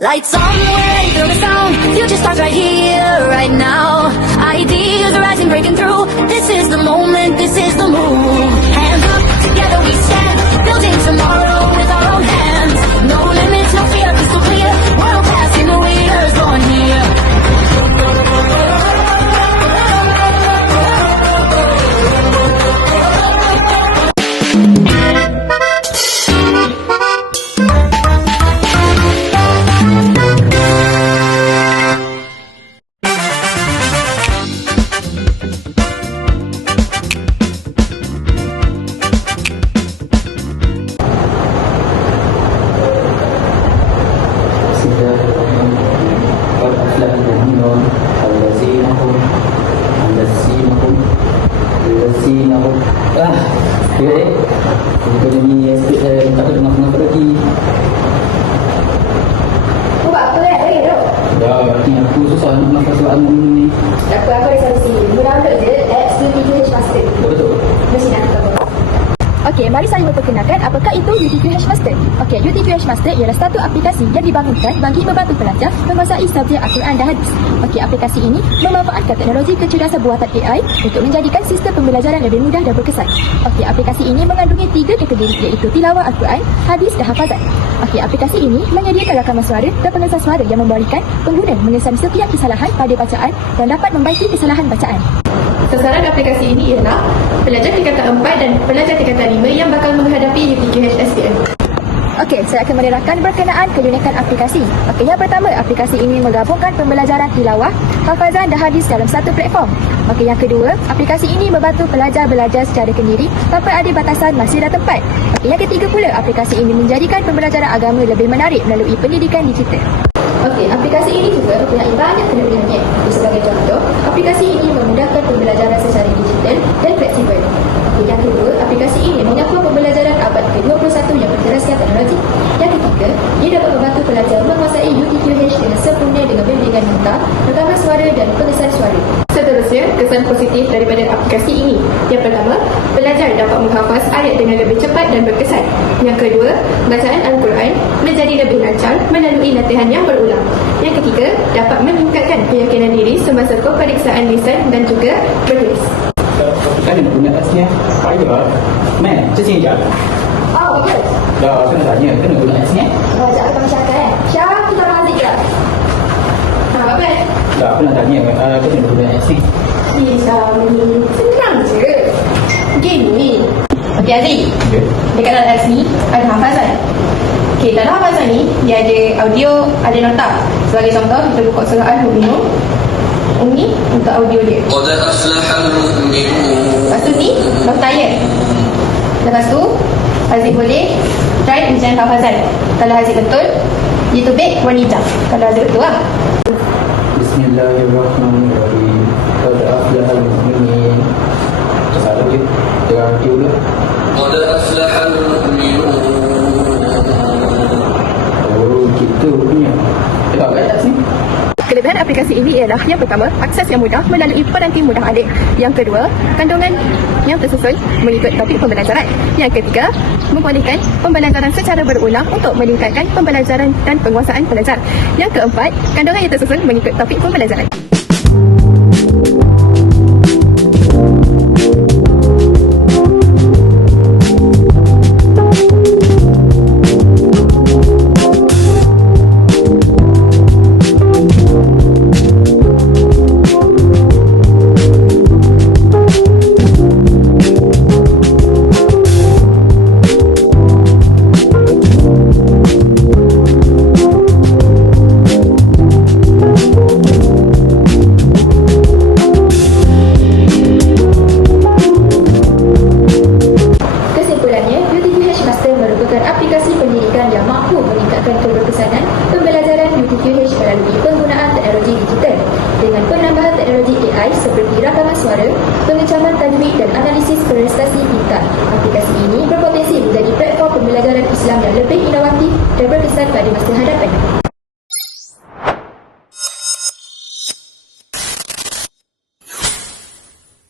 Lights on, we're ready, feel the sound. Future starts right here, right now. Ideas are rising, breaking through. This is the moment, this is the move. Hands up, together we stand. Building tomorrow with our own hands. No limits, no fear, crystal clear. World class innovators born here. Aku susah nak melafaz soalan ni. Aku ada solusi. Download je apps UTQH Master. Betul. Mesti nak tahu. Okey, mari saya memperkenalkan apakah itu UTQH Master. Okey, UTQH Master ialah satu aplikasi yang dibangunkan bagi membantu pelajar menguasai subjek Al-Quran dan Hadis. Okey, aplikasi ini memanfaatkan teknologi kecerdasan buatan AI untuk menjadikan sistem pembelajaran lebih mudah dan berkesan. Okey, aplikasi ini mengandungi 3 kategori iaitu tilawah Al-Quran, hadis dan hafazan. Okey, aplikasi ini menyediakan rakaman suara dan pengesan suara yang membolehkan pengguna mengesan setiap kesalahan pada bacaan dan dapat membaiki kesalahan bacaan. Sasaran aplikasi ini ialah pelajar tingkatan 4 dan pelajar tingkatan 5 yang bakal menghadapi UTQH SPM. Okey, saya akan menerangkan berkenaan keunikan aplikasi. Okey, yang pertama, aplikasi ini menggabungkan pembelajaran tilawah, hafazan dan hadis dalam satu platform. Okey, yang kedua, aplikasi ini membantu pelajar belajar secara kendiri tanpa ada batasan masa dan tempat. Okey, yang ketiga pula, aplikasi ini menjadikan pembelajaran agama lebih menarik melalui pendidikan digital. Okey, aplikasi ini juga mempunyai banyak kelebihannya. Sebagai contoh, aplikasi ini memudahkan pembelajaran secara digital dan fleksibel. Okey, yang kedua, aplikasi ini menyokong pembelajaran abad ke-21 yang berteraskan teknologi. Yang ketiga, ia dapat membantu pelajar menguasai UTQH dengan sempurna dengan bimbingan muka, rekaman suara dan pengesan suara. Seterusnya, kesan positif daripada aplikasi ini. Yang pertama, pelajar dapat menghafaz ayat dengan lebih cepat dan berkesan. Yang kedua, bacaan Al-Quran menjadi lebih lancar melalui latihan yang berulang. Yang ketiga, dapat meningkatkan keyakinan diri semasa peperiksaan lisan dan juga bertulis. 看你们punya apps-nya apa aja? Man, 之前讲 Oh, bagus. dah kena tanya, kena guna apps-nya? Belajar akan masyarakat. Syarah kita masih je. Apa? Dah kena tanya, kena guna apps-nya? Bisa ni senang je. Gini. Okey Aziz, dekat dalam apps ni ada hafazan. Okey, dalam hafazan ni dia ada audio, ada nota. Sebagai contoh, kita buka surah Al-Mu'minun. Ini untuk audio dia. قد أفلح المؤمنون. Lepas tu ni nota ayat. Lepas tu Aziz boleh try ujian hafazan. Kalau Aziz betul, dia tubik warna hijau. Kalau Aziz betul lah. Bismillahirrahmanirrahim. Qad aflahal mu'minin. Salah je. Jangan hati pula. قد أفلح المؤمنون. Oh, kita punya. Tengok kat atas ni. Kelebihan aplikasi ini ialah yang pertama, akses yang mudah melalui peranti mudah alik. Yang kedua, kandungan yang tersusun mengikut topik pembelajaran. Yang ketiga, membolehkan pembelajaran secara berulang untuk meningkatkan pembelajaran dan penguasaan pelajar. Yang keempat, kandungan yang tersusun mengikut topik pembelajaran. Aplikasi pendidikan yang mampu meningkatkan keberkesanan pembelajaran UTQH melalui penggunaan teknologi digital dengan penambahan teknologi AI seperti rakaman suara, pengecaman tajwid dan analisis